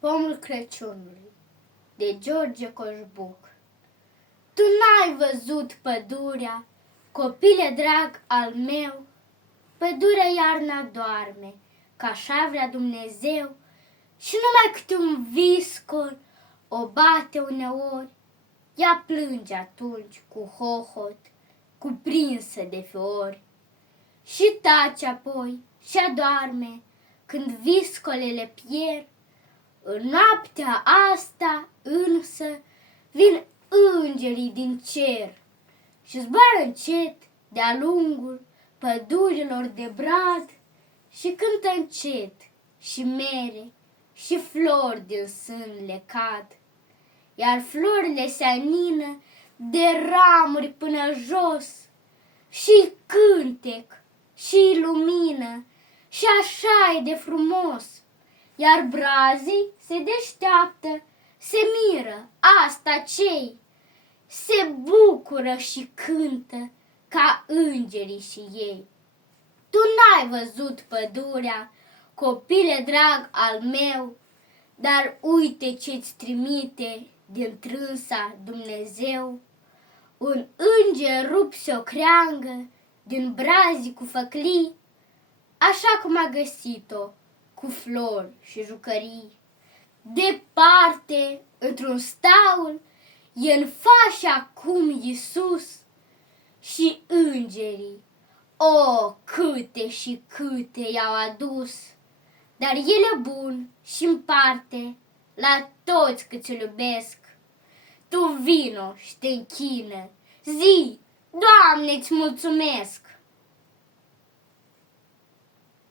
Pomul Crăciunului de George Coșbuc. Tu n-ai văzut pădurea, copile drag al meu, pădurea iarna doarme, că așa vrea Dumnezeu, și numai câte un viscol o bate uneori, ea plânge atunci cu hohot, cuprinsă de fiori, și tace apoi și adorme când viscolele pierd. În noaptea asta însă vin îngerii din cer și zboară încet de-a lungul pădurilor de brad și cântă încet și mere și flori din sân le cad, iar florile se anină de ramuri până jos și cântec și lumină și așa e de frumos. Iar brazii se deșteaptă, se miră, asta cei, se bucură și cântă ca îngerii și ei. Tu n-ai văzut pădurea, copile drag al meu, dar uite ce-ți trimite din trânsa Dumnezeu. Un înger rupse o creangă din brazii cu făclii, așa cum a găsit-o, cu flori și jucării. Departe, într-un staul, e-n fașa acum Iisus și îngerii, o, câte și câte i-au adus, dar El e bun și împarte la toți câți îl iubesc. Tu vino și te închină, zi, Doamne, îți mulțumesc!